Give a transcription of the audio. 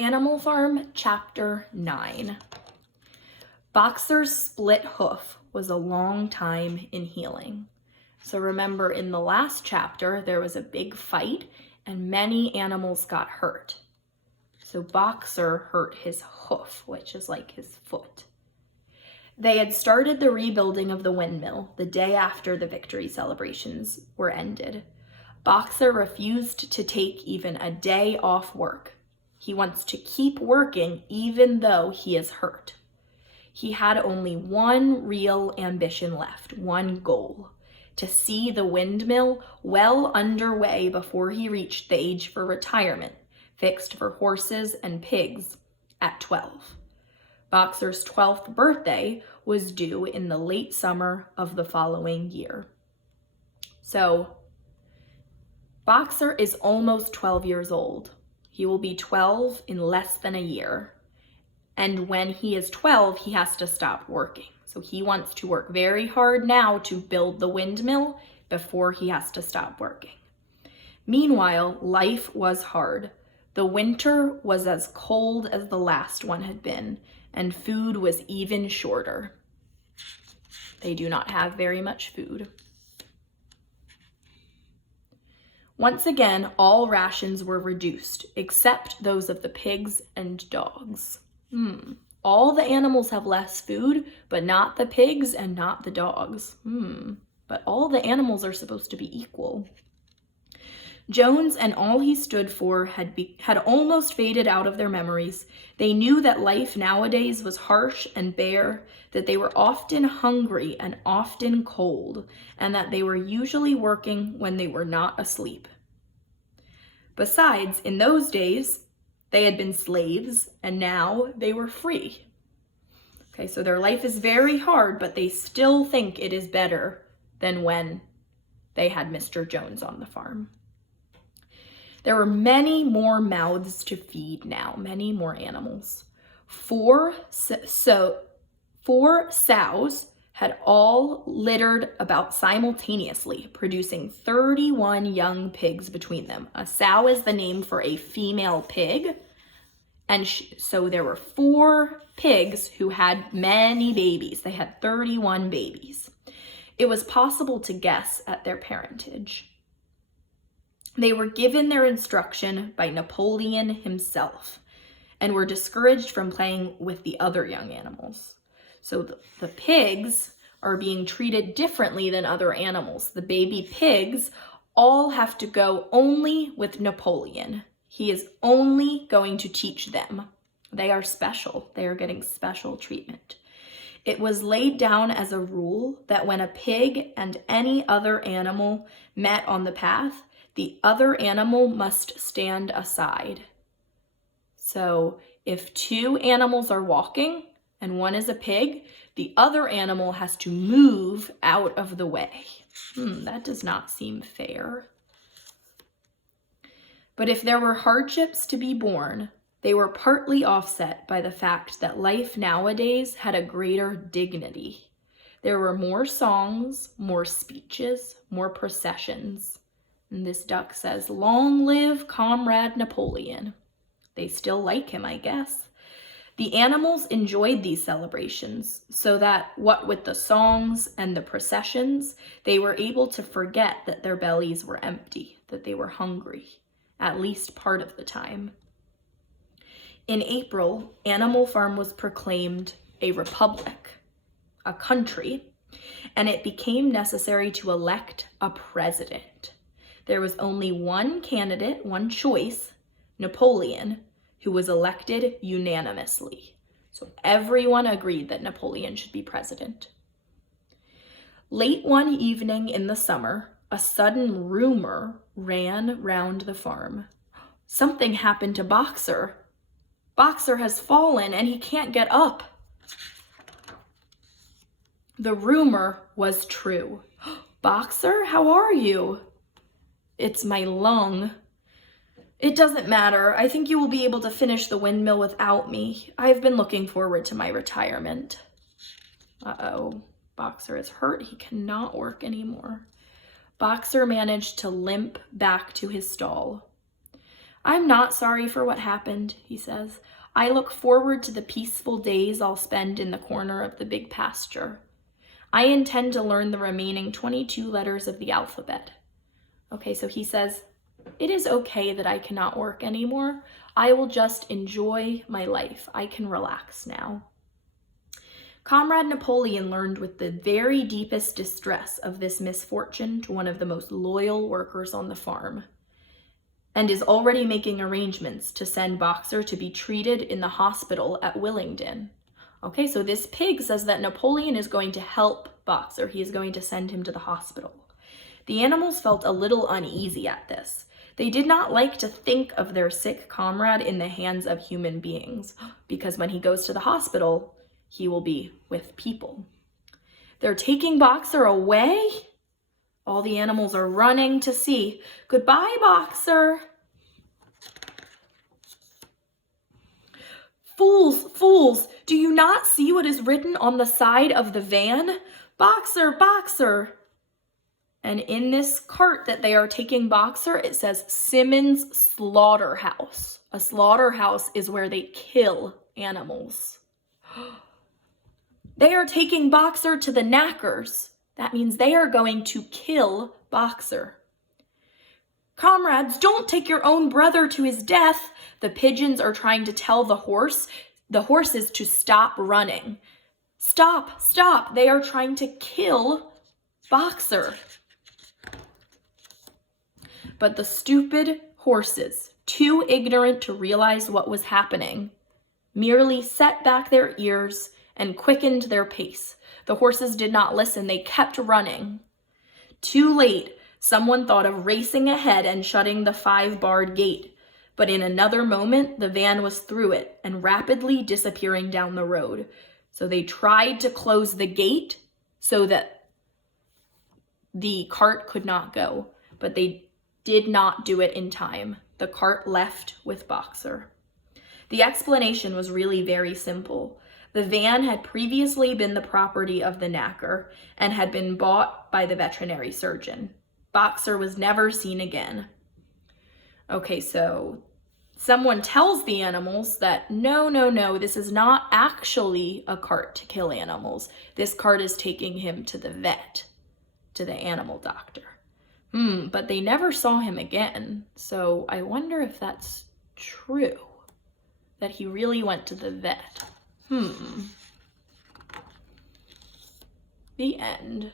Animal Farm, Chapter 9. Boxer's split hoof was a long time in healing. So remember, in the last chapter, there was a big fight and many animals got hurt. So Boxer hurt his hoof, which is like his foot. They had started the rebuilding of the windmill the day after the victory celebrations were ended. Boxer refused to take even a day off work. He wants to keep working even though he is hurt. He had only one real ambition left, one goal: to see the windmill well underway before he reached the age for retirement, fixed for horses and pigs, at 12. Boxer's 12th birthday was due in the late summer of the following year. So, Boxer is almost 12 years old. He will be 12 in less than a year. And when he is 12, he has to stop working. So he wants to work very hard now to build the windmill before he has to stop working. Meanwhile, life was hard. The winter was as cold as the last one had been, and food was even shorter. They do not have very much food. Once again, all rations were reduced, except those of the pigs and dogs. All the animals have less food, but not the pigs and not the dogs. But all the animals are supposed to be equal. Jones and all he stood for had almost faded out of their memories. They knew that life nowadays was harsh and bare, that they were often hungry and often cold, and that they were usually working when they were not asleep. Besides, in those days, they had been slaves, and now they were free. Okay, so their life is very hard, but they still think it is better than when they had Mr. Jones on the farm. There were many more mouths to feed now, many more animals. Four sows had all littered about simultaneously, producing 31 young pigs between them. A sow is the name for a female pig. And so there were 4 pigs who had many babies. They had 31 babies. It was possible to guess at their parentage. They were given their instruction by Napoleon himself and were discouraged from playing with the other young animals. So the pigs are being treated differently than other animals. The baby pigs all have to go only with Napoleon. He is only going to teach them. They are special. They are getting special treatment. It was laid down as a rule that when a pig and any other animal met on the path, the other animal must stand aside. So if 2 animals are walking and one is a pig, the other animal has to move out of the way. That does not seem fair. But if there were hardships to be borne, they were partly offset by the fact that life nowadays had a greater dignity. There were more songs, more speeches, more processions. And this duck says, "Long live Comrade Napoleon." They still like him, I guess. The animals enjoyed these celebrations, so that what with the songs and the processions, they were able to forget that their bellies were empty, that they were hungry, at least part of the time. In April, Animal Farm was proclaimed a republic, a country, and it became necessary to elect a president. There was only one candidate, one choice, Napoleon, who was elected unanimously. So everyone agreed that Napoleon should be president. Late one evening in the summer, a sudden rumor ran round the farm. Something happened to Boxer. Boxer has fallen and he can't get up. The rumor was true. "Boxer, how are you?" "It's my lung." "It doesn't matter. I think you will be able to finish the windmill without me. I've been looking forward to my retirement." Uh-oh. Boxer is hurt. He cannot work anymore. Boxer managed to limp back to his stall. I'm not sorry for what happened, he says. I look forward to the peaceful days I'll spend in the corner of the big pasture. I intend to learn the remaining 22 letters of the alphabet. Okay, so he says, it is okay that I cannot work anymore. I will just enjoy my life. I can relax now. Comrade Napoleon learned with the very deepest distress of this misfortune to one of the most loyal workers on the farm, and is already making arrangements to send Boxer to be treated in the hospital at Willingdon. Okay, so this pig says that Napoleon is going to help Boxer. He is going to send him to the hospital. The animals felt a little uneasy at this. They did not like to think of their sick comrade in the hands of human beings, because when he goes to the hospital, he will be with people. They're taking Boxer away? All the animals are running to see. Goodbye, Boxer. Fools, fools, do you not see what is written on the side of the van? Boxer, Boxer. And in this cart that they are taking Boxer, it says Simmons Slaughterhouse. A slaughterhouse is where they kill animals. They are taking Boxer to the knackers. That means they are going to kill Boxer. Comrades, don't take your own brother to his death. The pigeons are trying to tell the horses to stop running. Stop, stop. They are trying to kill Boxer. But the stupid horses, too ignorant to realize what was happening, merely set back their ears and quickened their pace. The horses did not listen. They kept running. Too late, someone thought of racing ahead and shutting the 5-barred gate. But in another moment, the van was through it and rapidly disappearing down the road. So they tried to close the gate so that the cart could not go. But they did not do it in time. The cart left with Boxer. The explanation was really very simple. The van had previously been the property of the knacker and had been bought by the veterinary surgeon. Boxer was never seen again. Okay, so someone tells the animals that no, this is not actually a cart to kill animals. This cart is taking him to the vet, to the animal doctor. But they never saw him again. So I wonder if that's true, that he really went to the vet. The end.